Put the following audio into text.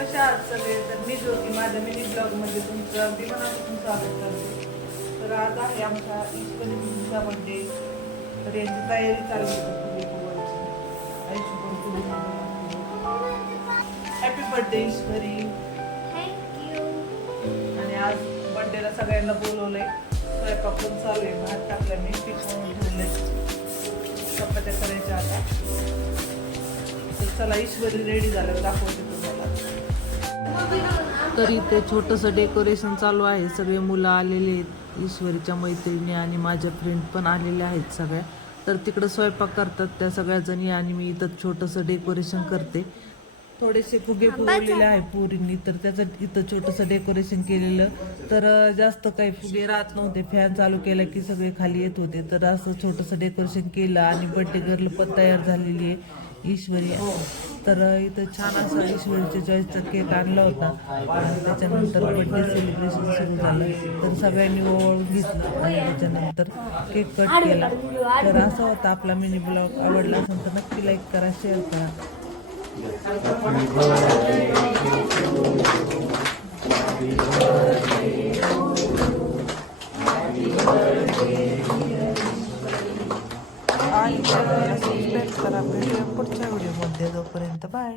कशा आहात सगळे? तर मी ज्योती माझ्या मिनी ब्लॉग मध्ये तुमचं अगदी मनापासून स्वागत करते. तर आज आहे आमच्या ईश्वरी दिदीचा बर्थडे. तर याची तयारी चालू होती हॅपी बर्थडे ईश्वरी. थँक्यू. आणि आज बर्थडेला सगळ्यांना बोलवलंय. स्वयंपाक पण चालू आहे. भात टाकला मी पीठ म्हणून ठेवले चपात्या करायच्या आता. तर चला ईश्वरी रेडी झाल्यावर दाखवते तुम्हाला. तर इथे छोटंसं डेकोरेशन चालू आहे. सगळे मुलं आलेले आहेत, ईश्वरीच्या मैत्रिणी आणि माझ्या फ्रेंड पण आलेल्या आहेत सगळ्या. तर तिकडं स्वयंपाक करतात त्या सगळ्या जणी आणि मी इथं छोटंसं डेकोरेशन करते. थोडेसे फुगे फुगवलेले आहे पोरींनी, तर त्याचं इथं छोटंसं डेकोरेशन केलेलं. तर जास्त काही फुगे राहत नव्हते, फॅन चालू केला की सगळे खाली येत होते. तर असं छोटंसं डेकोरेशन केलं आणि बर्थडे गर्ल पण तयार झालेली आहे ईश्वरी. तर इथं छान असं ईश्वरीच्या चॉईसचा केक आणला होता आणि त्याच्यानंतर बर्थडे सेलिब्रेशन सुरू झालं. तर सगळ्यांनी ओवाळून घेतलं आणि त्याच्यानंतर केक कट केला. तर असा होता आपला मिनी ब्लॉग. आवडला असेल तर नक्की लाईक करा, शेअर करा. आणि सबस्क्राईब करा. भेटूया पुढच्या व्हिडिओमध्ये. तोपर्यंत बाय.